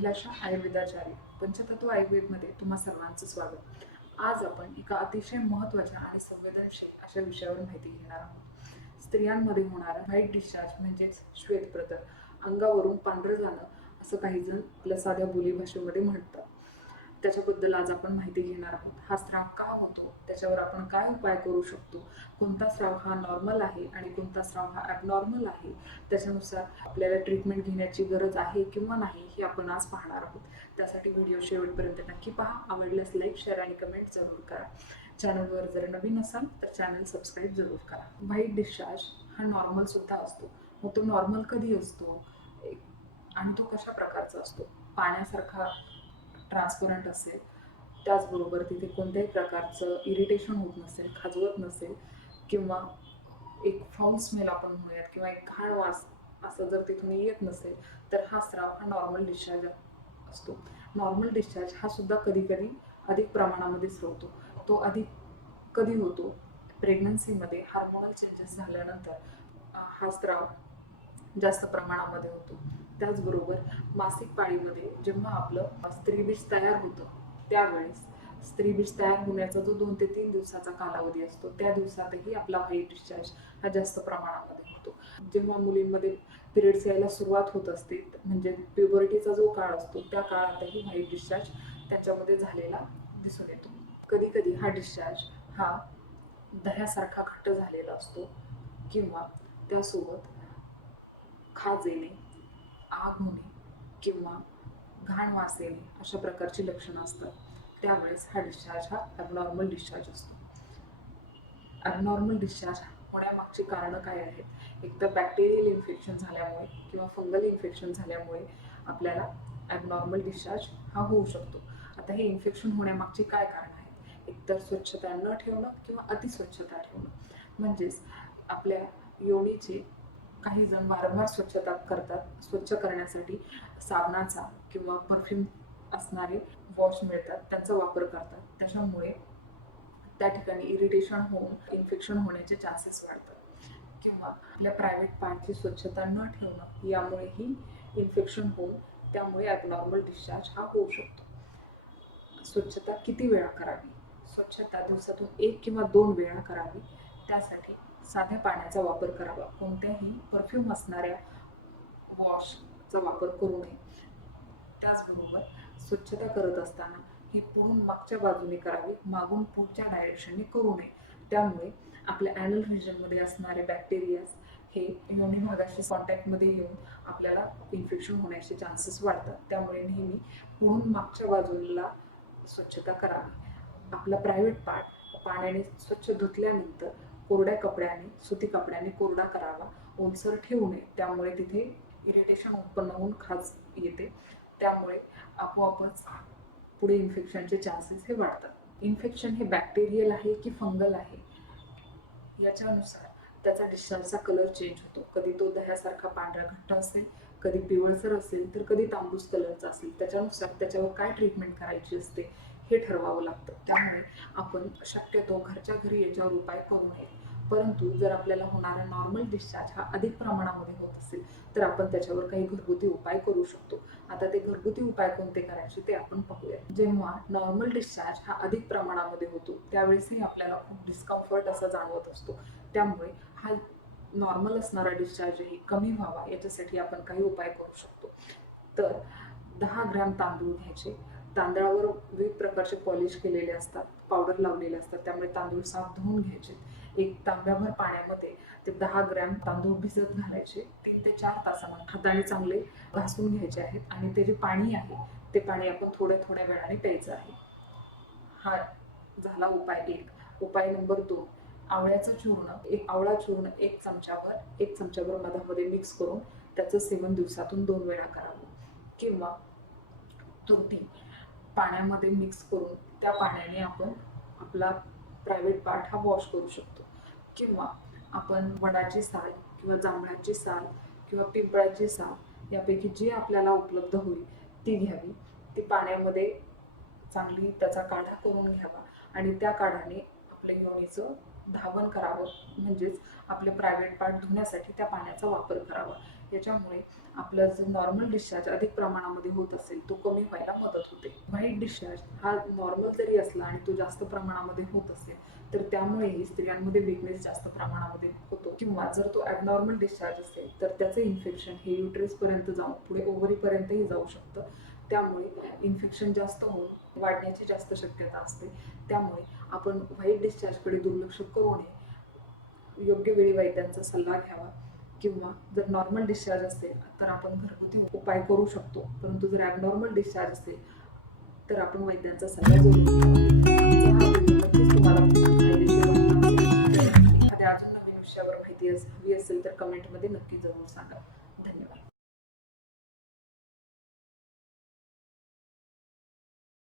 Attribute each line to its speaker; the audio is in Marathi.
Speaker 1: अभिलाषा आयुर्वेदाचार्य पंचतत्व आयुर्वेदमध्ये तुम्हा सर्वांचं स्वागत. आज आपण एका अतिशय महत्त्वाच्या आणि संवेदनशील अशा विषयावर माहिती घेणार आहोत. स्त्रियांमध्ये होणारा व्हाईट डिस्चार्ज म्हणजेच श्वेतप्रतर अंगावरून पांढरं जाणं असं काही जण आपल्या साध्या बोलीभाषेमध्ये म्हणतात. त्याच्याबद्दल आज आपण माहिती घेणार आहोत. हा स्राव का होतो? त्याच्यावर आपण काय उपाय करू शकतो? कोणता स्राव हा नॉर्मल आहे आणि कोणता स्राव हा ॲबनॉर्मल आहे? त्याच्यानुसार आपल्याला ट्रीटमेंट घेण्याची गरज आहे किंवा नाही हे आपण आज पाहणार आहोत. त्यासाठी व्हिडिओ शेवटपर्यंत नक्की पहा. आवडल्यास लाईक शेअर आणि कमेंट जरूर करा. चॅनलवर जर नवीन असाल तर चॅनल सबस्क्राईब जरूर करा. व्हाईट डिस्चार्ज हा नॉर्मल सुद्धा असतो. मग तो नॉर्मल कधी असतो? आणि तो कशा प्रकारचा असतो? पाण्यासारखा ट्रान्सपरंट असेल त्याचबरोबर तिथे कोणत्याही प्रकारचं इरिटेशन होत नसेल खाजवत नसेल किंवा एक फाऊल स्मेल आपण म्हणूयात किंवा एक घाण वास असं जर तिथून येत नसेल तर हा स्राव हा नॉर्मल डिस्चार्ज असतो. नॉर्मल डिस्चार्ज हा सुद्धा कधी कधी अधिक प्रमाणामध्ये स्रवतो. तो अधिक कधी होतो? प्रेग्नन्सीमध्ये हार्मोनल चेंजेस झाल्यानंतर हा स्राव जास्त प्रमाणामध्ये होतो. त्याचबरोबर मासिक पाळीमध्ये जेव्हा आपलं स्त्रीबीज तयार होतं त्यावेळेस स्त्रीबीज तयार होण्याचा जो दोन ते तीन दिवसाचा कालावधी असतो त्या दिवसातही आपला व्हाईट डिस्चार्ज हा जास्त प्रमाणामध्ये होतो. जेव्हा मुलींमध्ये पिरियड्स यायला सुरुवात होत असते म्हणजे प्युबर्टीचा जो काळ असतो त्या काळातही व्हाईट डिस्चार्ज त्यांच्यामध्ये झालेला दिसून येतो. कधी कधी हा डिस्चार्ज हा दह्यासारखा घट्ट झालेला असतो किंवा त्यासोबत खाज येणे आग होणे किंवा घाण वास येणे अशा प्रकारची लक्षणं असतात. त्यावेळेस हा डिस्चार्ज हा ॲबनॉर्मल डिस्चार्ज असतो. ॲबनॉर्मल डिस्चार्ज होण्यामागची कारणं काय आहेत? एक तर बॅक्टेरियल इन्फेक्शन झाल्यामुळे किंवा फंगल इन्फेक्शन झाल्यामुळे आपल्याला ॲबनॉर्मल डिस्चार्ज हा होऊ शकतो. आता हे इन्फेक्शन होण्यामागची काय कारण आहेत? एकतर स्वच्छता न ठेवणं किंवा अतिस्वच्छता ठेवणं. म्हणजेच आपल्या योनीची काही जण वारंवार स्वच्छता करतात स्वच्छ करण्यासाठी साबणाचा किंवा परफ्यूम असणारे वॉश मिळतात त्यांचा वापर करतात. त्याच्यामुळे त्या ठिकाणी इरिटेशन होऊन इन्फेक्शन होण्याचे चान्सेस वाढतात. किंवा आपल्या प्रायव्हेट पार्टची स्वच्छता न ठेवणं यामुळेही इन्फेक्शन होऊन त्यामुळे ॲबनॉर्मल डिस्चार्ज हा होऊ शकतो. स्वच्छता किती वेळा करावी? स्वच्छता दिवसातून एक किंवा दोन वेळा करावी? त्यासाठी साध्या पाण्याचा वापर करावा. कोणत्याही परफ्यूम असणाऱ्या वॉशचा वापर करू नये. त्याचबरोबर स्वच्छता करत असताना ही पुढून मागच्या बाजूने करावी. मागून पुढच्या डायरेक्शनने करू नये. त्यामुळे आपल्या ॲनल रिजनमध्ये असणारे बॅक्टेरियाज हे योनी भागाशी कॉन्टॅक्टमध्ये येऊन आपल्याला इन्फेक्शन होण्याचे चान्सेस वाढतात. त्यामुळे नेहमी पुढून मागच्या बाजूला स्वच्छता करावी. आपला प्रायव्हेट पार्ट पाण्याने स्वच्छ धुतल्यानंतर कोरड्या कपड्याने सुती कपड्याने कोरडा करावा ओलसर ठेवू नये. त्यामुळे तिथे इरिटेशन उत्पन्न होऊन खाज येते. त्यामुळे आपोआपच पुढे इन्फेक्शनचे चान्सेस हे वाढतात. इन्फेक्शन हे बॅक्टेरियल आहे की फंगल आहे? याच्यानुसार त्याचा डिस्चार्जचा कलर चेंज होतो. कधी तो दह्यासारखा पांढरा घट्ट असेल कधी पिवळसर असेल तर कधी तांबूस कलरचा असेल. त्याच्यानुसार त्याच्यावर काय ट्रीटमेंट करायची असते? हे ठरवावं लागतं. त्यामुळे आपण शक्यतो घरच्या घरी याच्यावर उपाय करू नये. परंतु जर आपल्याला होणारा नॉर्मल डिस्चार्ज हा अधिक प्रमाणामध्ये होत असेल तर आपण त्याच्यावर काही घरगुती उपाय करू शकतो. आता ते घरगुती उपाय कोणते करायचे ते आपण पाहूया जेव्हा नॉर्मल डिस्चार्ज हा अधिक प्रमाणामध्ये होतो त्यावेळेसही आपल्याला खूप डिस्कम्फर्ट असा जाणवत असतो. त्यामुळे हा नॉर्मल असणारा डिस्चार्जही कमी व्हावा याच्यासाठी आपण काही उपाय करू शकतो. तर दहा ग्रॅम तांदूळ घ्यायचे. तांदळावर विविध प्रकारचे पॉलिश केलेले असतात पावडर लावलेले असतात त्यामुळे तांदूळ साफ धुवून घ्यायचे. एक तांब्याभर पाण्यामध्ये ते दहा ग्रॅम तांदूळ भिजत घालायचे. तीन ते चार तासामध्ये हाताने चांगले घासून घ्यायचे आहेत आणि ते जे पाणी आहे ते पाणी आपण थोड्या थोड्या वेळाने प्यायचं आहे. हा झाला उपाय एक. उपाय नंबर दोन. आवळ्याचं चूर्ण एक आवळा चूर्ण एक चमच्यावर एक चमच्यावर मधामध्ये मिक्स करून त्याचं सेवन दिवसातून दोन वेळा करावं. किंवा तुरटी. पाण्यामध्ये मिक्स करून त्या पाण्याने आपण आपला प्रायव्हेट पार्ट हा वॉश करू शकतो. किंवा आपण वडाची साल किंवा जांभळाची साल किंवा पिंपळाची साल यापैकी जी आपल्याला उपलब्ध होईल ती घ्यावी. ती पाण्यामध्ये चांगली त्याचा काढा करून घ्यावा आणि त्या काढाने आपल्या योनीचं धावन करावं. म्हणजेच आपले प्रायव्हेट पार्ट धुण्यासाठी त्या पाण्याचा वापर करावा. याच्यामुळे आपला जो नॉर्मल डिस्चार्ज अधिक प्रमाणामध्ये होत असेल तो कमी व्हायला मदत होते. व्हाईट डिस्चार्ज हा नॉर्मल जरी असला आणि तो जास्त प्रमाणामध्ये होत असेल तर त्यामुळेही स्त्रियांमध्ये वेगळेच जास्त प्रमाणामध्ये होतो. किंवा जर तो ॲबनॉर्मल डिस्चार्ज असेल तर त्याचं इन्फेक्शन हे युट्रेसपर्यंत जाऊन पुढे ओव्हरीपर्यंतही जाऊ शकतं. त्यामुळे इन्फेक्शन जास्त होऊन वाढण्याची जास्त शक्यता असते. त्यामुळे आपण व्हाईट डिस्चार्जकडे दुर्लक्ष करू नये. योग्य वेळी वैद्यांचा सल्ला घ्यावा. किंवा जर नॉर्मल डिस्चार्ज असेल तर आपण घरगुती उपाय करू शकतो. परंतु जर ॲबनॉर्मल डिस्चार्ज असेल तर आपण वैद्यांचा सल्ला जरूर तुम्हाला. एखाद्या अजून नवीन विषयावर माहिती हवी असेल तर कमेंटमध्ये नक्की जरूर सांगा. धन्यवाद.